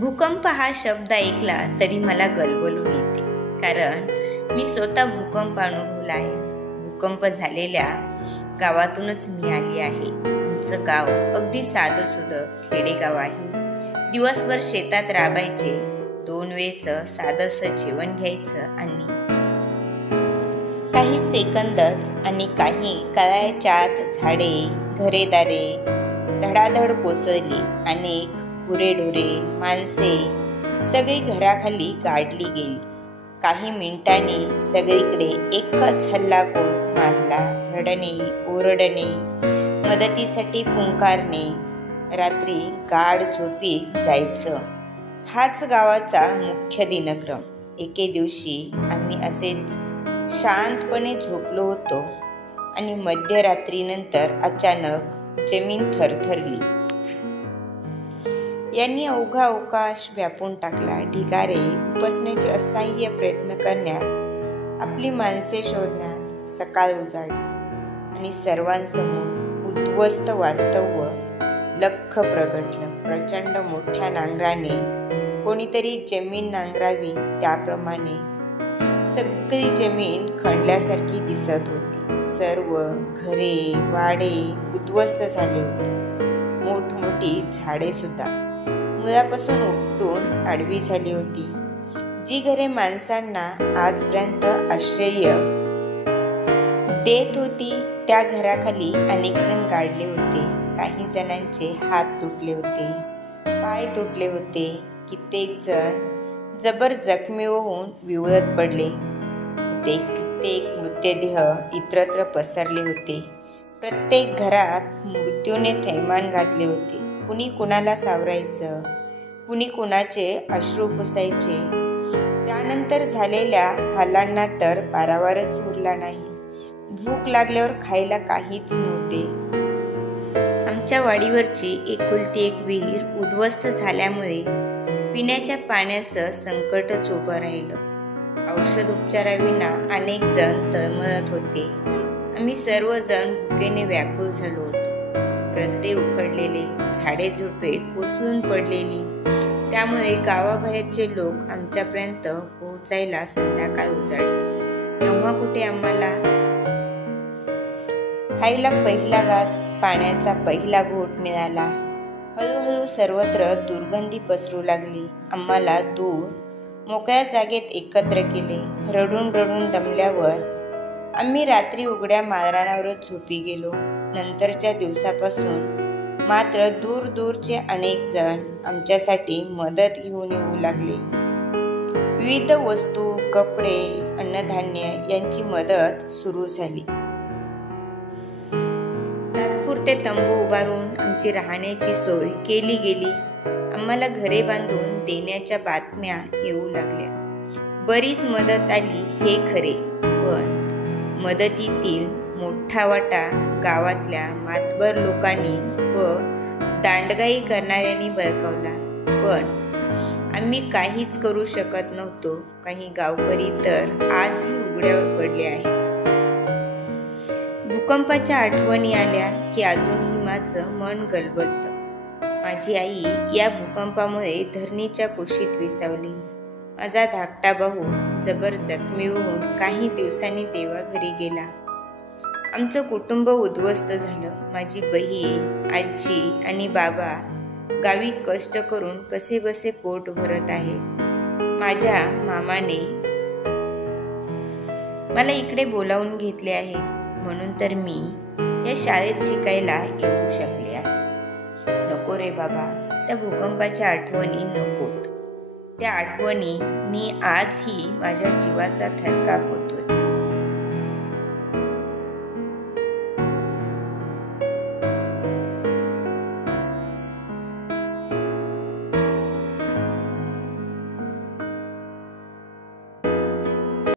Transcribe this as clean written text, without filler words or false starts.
भूकंप हा शब्द ऐकला तरी मला गलबलून येते, कारण मी स्वतः भूकंप अनुभवला आहे. भूकंप झालेल्या गावातूनच मी आली आहे. आमचं गाव अगदी साधंसुधं खेडेगाव आहे. दिवसभर शेतात राबायचे, 2 वेळचं साधंसं जेवण घ्यायचं आणि काही सेकंदच आणि काही काळाच्या आत झाडे, घरेदारे धडाधड कोसळली. अनेक गुरेढोरे, माणसे सगळी घराखाली गाडली गेली. काही मिनिटांनी सगळीकडे एकच हल्लाबोल माजला. रडणे, ओरडणे, मदतीसाठी पुंकारणे. रात्री गाढ झोपीत जायचं. हाच गावाचा मुख्य दिनक्रम. एके दिवशी आम्ही असेच शांतपणे झोपलो होतो आणि मध्यरात्रीनंतर अचानक जमीन थरथरली. यांनी अवघा अवकाश व्यापून टाकला. ढिगारे उपसण्याचे असह्य प्रयत्न करण्यात, आपली माणसे शोधण्यात सकाळ उजाडली आणि सर्वांसमोर उद्ध्वस्त वास्तव लख्ख प्रगटलं. प्रचंड मोठ्या नांगराने कोणीतरी जमीन नांगरावी त्याप्रमाणे सगळी जमीन खणल्यासारखी दिसत होती. सर्व घरे, वाडे उद्ध्वस्त झाले होते. मोठमोठी झाडे सुद्धा मुळापासून उपटून आडवी झाली होती. जी घरे माणसांना आजपर्यंत आश्रय देत होती त्या घराखाली अनेक जण गाडले होते. काही जणांचे हात तुटले होते, पाय तुटले होते. कित्येक जण जबर जखमी होऊन विवळत पडले. कित्येक मृतदेह इतरत्र पसरले होते. प्रत्येक घरात मृत्यूने थैमान घातले होते. कुणी कुणाला सावरायचं, कुणी कुणाचे अश्रू पुसायचे. त्यानंतर झालेल्या हालांना तर पारावारच उरला नाही. भूक लागल्यावर खायला काहीच नव्हते. आमच्या वाडीवरची एकुलती एक विहीर उद्ध्वस्त झाल्यामुळे पिण्याच्या पाण्याचं संकटच उभं राहिलं. औषधोपचाराविना अनेक जण तळमळत होते. आम्ही सर्वजण भुकेने व्याकुळ झालो होतो. रस्ते उखडलेले, झाडे झुडपे कोसळून पडलेली. त्यामुळे गावाबाहेरचे लोक आमच्यापर्यंत पोहोचायला संध्याकाळ उजाडली. तेव्हा कुठे आम्हाला खायला पहिला घास, पाण्याचा पहिला घोट मिळाला. हळूहळू सर्वत्र दुर्गंधी पसरू लागली. आम्हाला दूर मोकळ्या जागेत एकत्र केले. रडून रडून दमल्यावर आम्ही रात्री उघड्या माळरानावरच झोपी गेलो. नंतरच्या दिवसापासून मात्र दूर दूरचे अनेक जण आमच्यासाठी मदत घेऊन येऊ लागले. विविध वस्तू, कपडे, अन्नधान्य यांची मदत सुरू झाली. तात्पुरते तंबू उभारून आमची राहण्याची सोय केली गेली. आम्हाला घरे बांधून देण्याच्या बातम्या येऊ लागल्या. बरीच मदत आली हे खरे, पण मदतीतील मोठा वाटा गावातल्या मातबर लोकांनी व दांडगाई करणाऱ्यांनी बळकावला. पण आम्ही काहीच करू शकत नव्हतो. काही गावकरी तर आजही उघड्यावर पडले आहेत. भूकंपाच्या आठवणी आल्या की अजूनही माझं मन गलबलतं. माझी आई या भूकंपामुळे धरणीच्या कुशीत विसावली. माझा धाकटा भाऊ जबर जखमी होऊन काही दिवसांनी देवाघरी गेला. आमचं कुटुंब उद्ध्वस्त झालं. माझी बहीण, आजी आणि बाबा गावी कष्ट करून कसेबसे पोट भरत आहेत. माझ्या मामाने मला इकडे बोलावून घेतले आहे, म्हणून तर मी या शाळेत शिकायला येऊ शकले आहे. नको रे बाबा, त्या भूकंपाच्या आठवणी नकोत. त्या आठवणींनी आजही माझ्या जीवाचा थरकाप होतो.